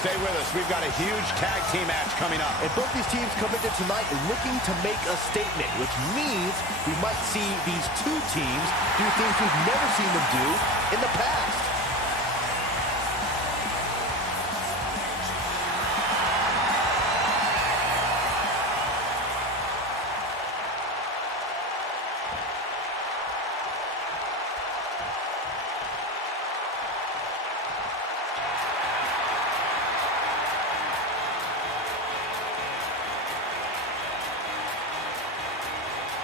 Stay with us. We've got a huge tag team match coming up. And both these teams come into tonight looking to make a statement, which means we might see these two teams do things we've never seen them do in the past.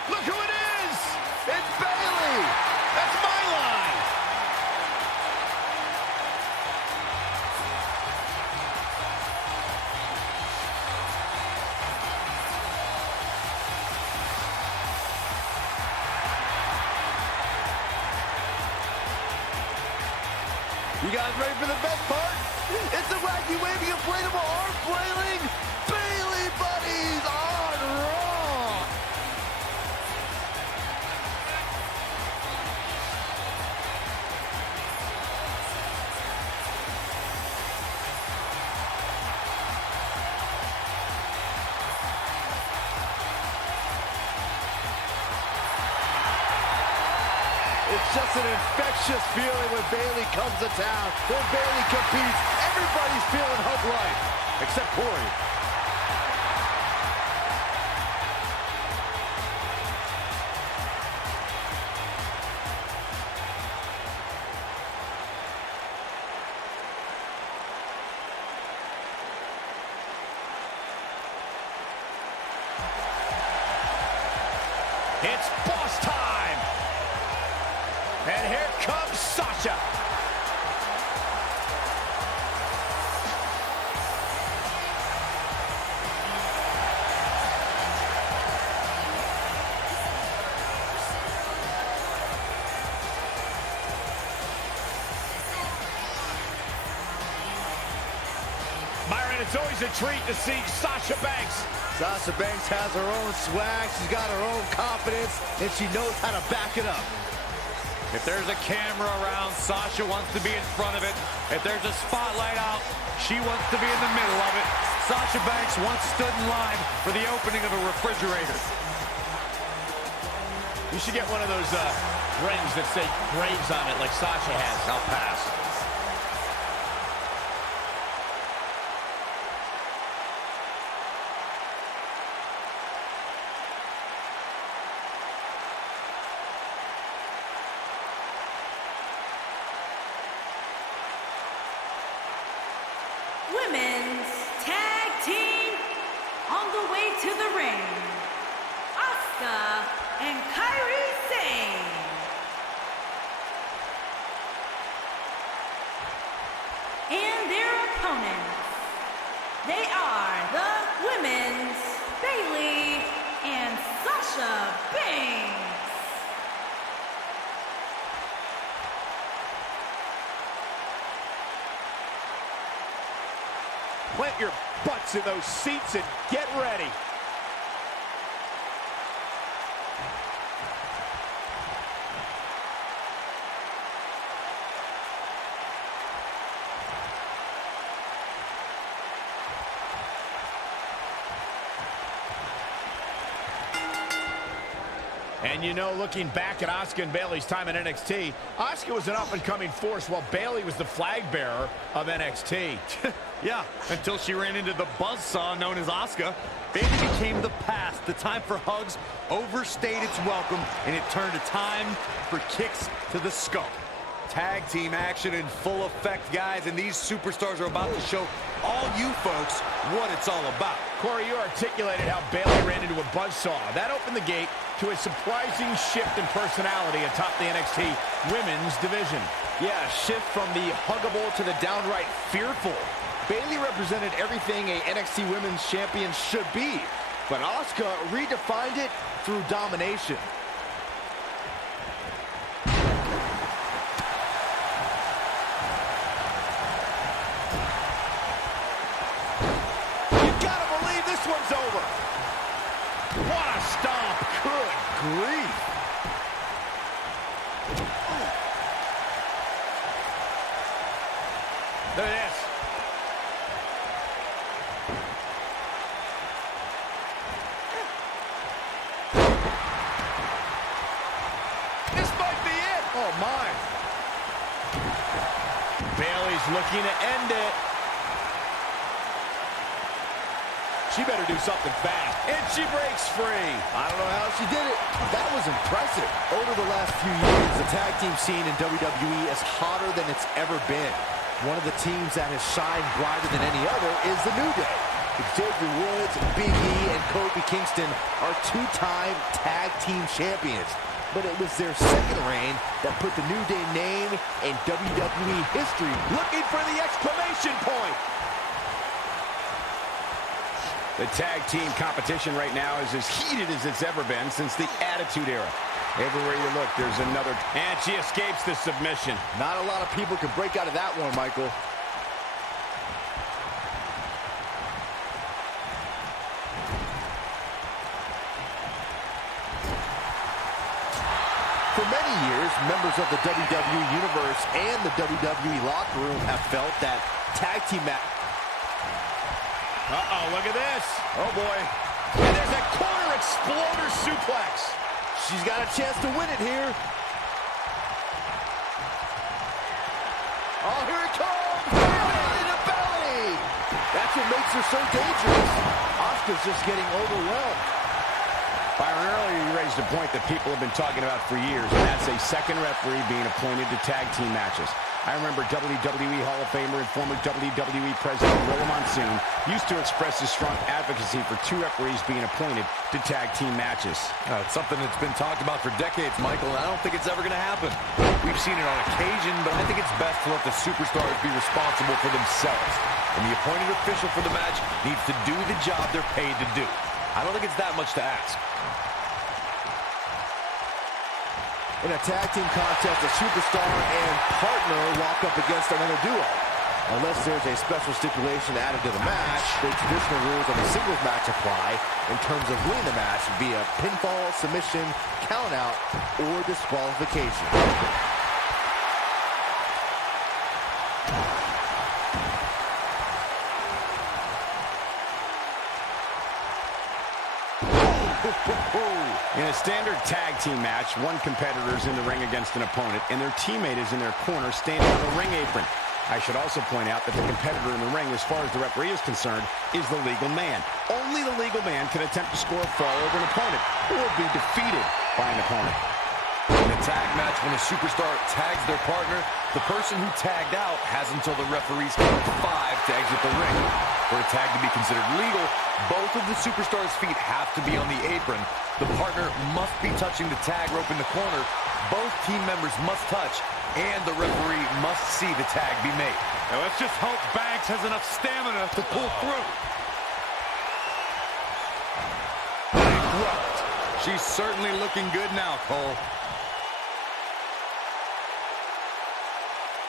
Look who it is! It's Bayley! That's my line! You guys ready for the best part? It's the wacky, wavy, inflatable arm flailing Bayley buddies on Raw! It's just an infectious feeling when Bayley comes to town. When Bayley competes, everybody's feeling hug life, except Corey. It's boss time! And here comes Sasha. Byron, it's always a treat to see Sasha Banks. Sasha Banks has her own swag, she's got her own confidence, and she knows how to back it up. If there's a camera around, Sasha wants to be in front of it. If there's a spotlight out, she wants to be in the middle of it. Sasha Banks once stood in line for the opening of a refrigerator. You should get one of those rings that say Braves on it like Sasha has. I'll pass. Women's Tag Team on the way to the ring. Asuka and Kairi Sane. And their opponents. They are the Women's Bayley and Sasha Banks. Plant your butts in those seats and get ready. And you know, looking back at Asuka and Bayley's time in NXT, Asuka was an up-and-coming force while Bayley was the flag bearer of NXT. Yeah, until she ran into the buzzsaw known as Asuka. Bayley became the past. The time for hugs overstayed its welcome, and it turned to time for kicks to the skull. Tag team action in full effect, guys, and these superstars are about to show all you folks what it's all about. Corey, you articulated how Bayley ran into a buzzsaw. That opened the gate to a surprising shift in personality atop the NXT Women's division. Yeah, a shift from the huggable to the downright fearful. Bayley represented everything a NXT Women's Champion should be, but Asuka redefined it through domination. You gotta believe this one's over. What a stomp. Good grief. Look at this. she's looking to end it. She better do something fast. And she breaks free. I don't know how she did it. That was impressive. Over the last few years, the tag team scene in WWE is hotter than it's ever been. One of the teams that has shined brighter than any other is the New Day. Xavier Woods, Big E, and Kofi Kingston are two-time tag team champions. But it was their second reign that put the New Day name in WWE history. Looking for the exclamation point. The tag team competition right now is as heated as it's ever been since the Attitude Era. Everywhere you look, there's another. And she escapes the submission. Not a lot of people can break out of that one, Michael. For many years, members of the WWE Universe and the WWE locker room have felt that tag team match. Uh-oh, look at this. Oh, boy. And there's a corner exploder suplex. She's got a chance to win it here. Oh, here it comes. Belly to belly. That's what makes her so dangerous. Asuka's just getting overwhelmed. Byron, earlier you raised a point that people have been talking about for years, and that's a second referee being appointed to tag team matches. I remember WWE Hall of Famer and former WWE President Roland Monsoon used to express his strong advocacy for two referees being appointed to tag team matches. It's something that's been talked about for decades, Michael, and I don't think it's ever going to happen. We've seen it on occasion, but I think it's best to let the superstars be responsible for themselves. And the appointed official for the match needs to do the job they're paid to do. I don't think it's that much to ask. In a tag team contest, a superstar and partner walk up against another duo. Unless there's a special stipulation added to the match, the traditional rules of a singles match apply in terms of winning the match via pinfall, submission, countout, or disqualification. In a standard tag team match, one competitor is in the ring against an opponent, and their teammate is in their corner standing on the ring apron. I should also point out that the competitor in the ring, as far as the referee is concerned, is the legal man. Only the legal man can attempt to score a fall over an opponent or be defeated by an opponent. In a tag match, when a superstar tags their partner, the person who tagged out has until the referee's count 5 to exit the ring. For a tag to be considered legal, both of the superstars' feet have to be on the apron. The partner must be touching the tag rope in the corner. Both team members must touch, and the referee must see the tag be made. Now let's just hope Banks has enough stamina to pull through. Bankrupt. She's certainly looking good now, Cole.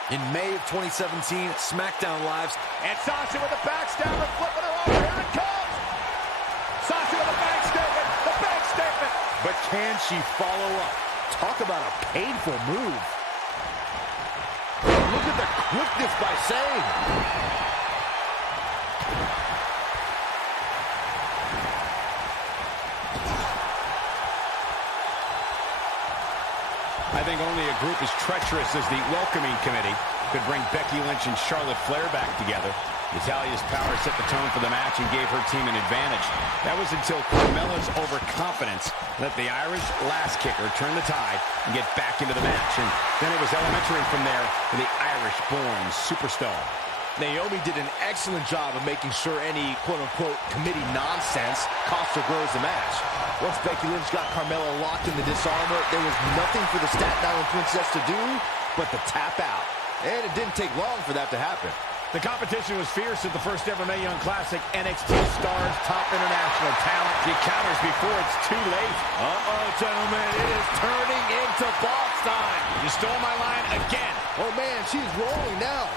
In May of 2017, SmackDown Lives. And Sasha with a backstabber, flipping her over. Here it comes. Sasha with a bank statement. The bank statement. But can she follow up? Talk about a painful move. Look at the quickness by Sane. I think only a group as treacherous as the welcoming committee could bring Becky Lynch and Charlotte Flair back together. Natalya's power set the tone for the match and gave her team an advantage. That was until Carmella's overconfidence let the Irish last kicker turn the tide and get back into the match. And then it was elementary from there for the Irish-born superstar. Naomi did an excellent job of making sure any quote-unquote committee nonsense cost or grows the match. Once Becky Lynch got Carmella locked in the disarmor, there was nothing for the Staten Island Princess to do but to tap out. And it didn't take long for that to happen. The competition was fierce at the first ever Mae Young Classic. NXT stars, top international talent. She counters before it's too late. Uh-oh, gentlemen, it is turning into boss time. You stole my line again. Oh, man, she's rolling now.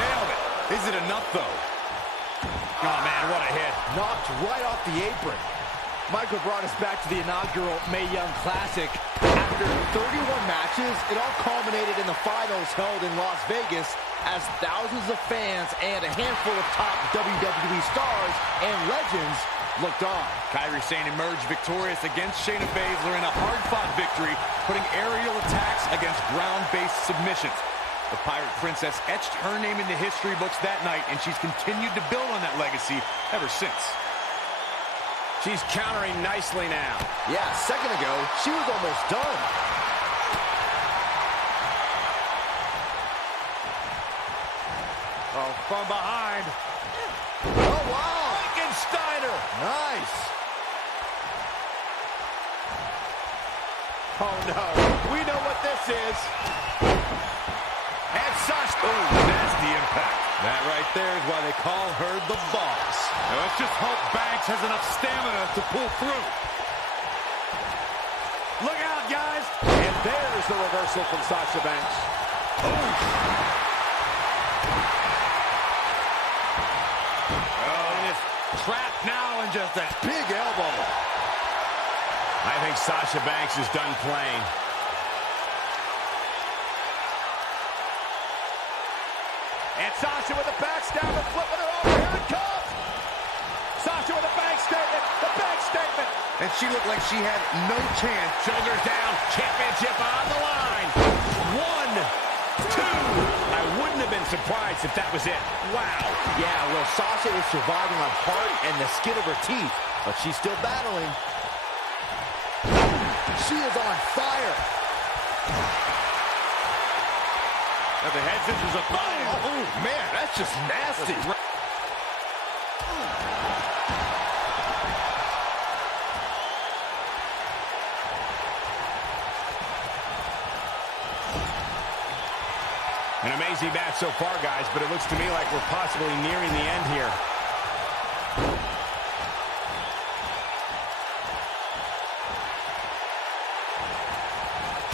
Nailed it. Is it enough, though? Oh, man, what a hit. Knocked right off the apron. Michael brought us back to the inaugural Mae Young Classic. After 31 matches, it all culminated in the finals held in Las Vegas as thousands of fans and a handful of top WWE stars and legends looked on. Kairi Sane emerged victorious against Shayna Baszler in a hard-fought victory, putting aerial attacks against ground-based submissions. The Pirate Princess etched her name in the history books that night, and she's continued to build on that legacy ever since. She's countering nicely now. Yeah, a second ago, she was almost done. Oh, from behind. Oh, wow. Steiner. Nice. Oh, no. We know what this is. And Sasha. Oh, nasty impact. That right there is why they call her the boss. Now, let's just hope Banks has enough stamina to pull through. Look out, guys. And there's the reversal from Sasha Banks. Oh. Trapped now in just that big elbow. I think Sasha Banks is done playing. And Sasha with a backstabber, flipping her over. Here it comes. Sasha with a bank statement. The bank statement. And she looked like she had no chance. Shoulders down. Championship on the line. 1, 2. I wouldn't have been surprised if that was it. Wow. Yeah, well, Sasha is surviving on heart and the skin of her teeth, but she's still battling. She is on fire. Now the head scissors are fine. Oh, man, that's just nasty. An amazing match so far, guys, but it looks to me like we're possibly nearing the end here.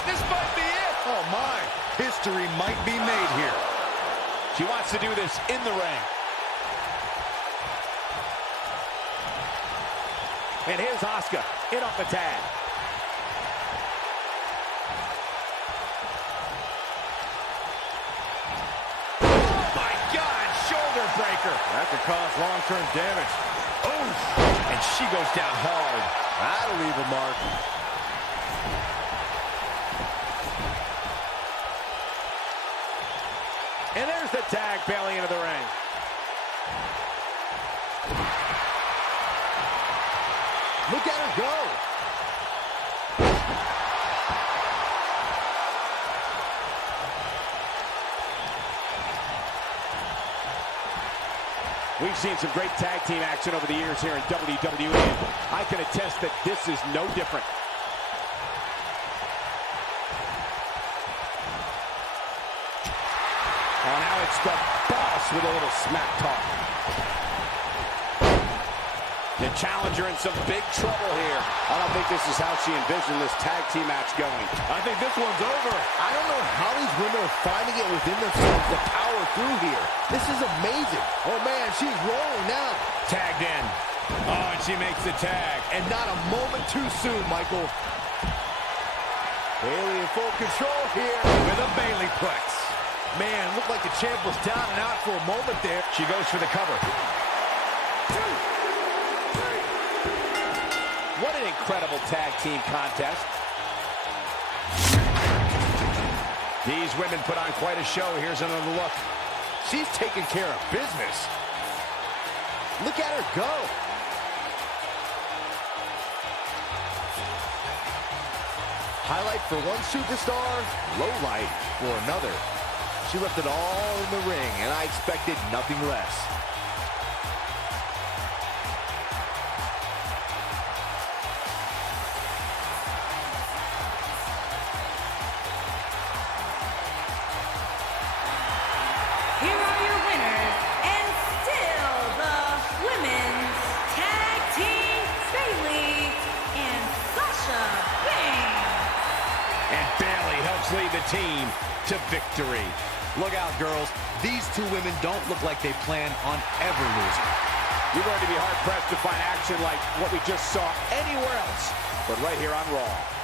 This might be it. Oh, my. History might be made here. She wants to do this in the ring. And here's Asuka in off the tag. Breaker. That could cause long-term damage. Oh, and she goes down hard. That'll leave a mark. And there's the tag, Bayley into the ring. Look at her go. We've seen some great tag team action over the years here in WWE, and I can attest that this is no different. Oh, now it's the boss with a little smack talk. The challenger in some big trouble here. I don't think this is how she envisioned this tag team match going. I think this one's over. I don't know how these women are finding it within themselves to power through here. This is amazing. Oh, man, she's rolling now. Tagged in. Oh, and she makes the tag. And not a moment too soon, Michael. Bayley in full control here. With a Bayley plex. Man, looked like the champ was down and out for a moment there. She goes for the cover. What an incredible tag team contest. These women put on quite a show. Here's another look. She's taking care of business. Look at her go. Highlight for one superstar, low light for another. She left it all in the ring, and I expected nothing less. Here are your winners, and still the women's tag team, Bayley and Sasha Banks. And Bayley helps lead the team to victory. Look out, girls. These two women don't look like they plan on ever losing. You're going to be hard-pressed to find action like what we just saw anywhere else, but right here on Raw.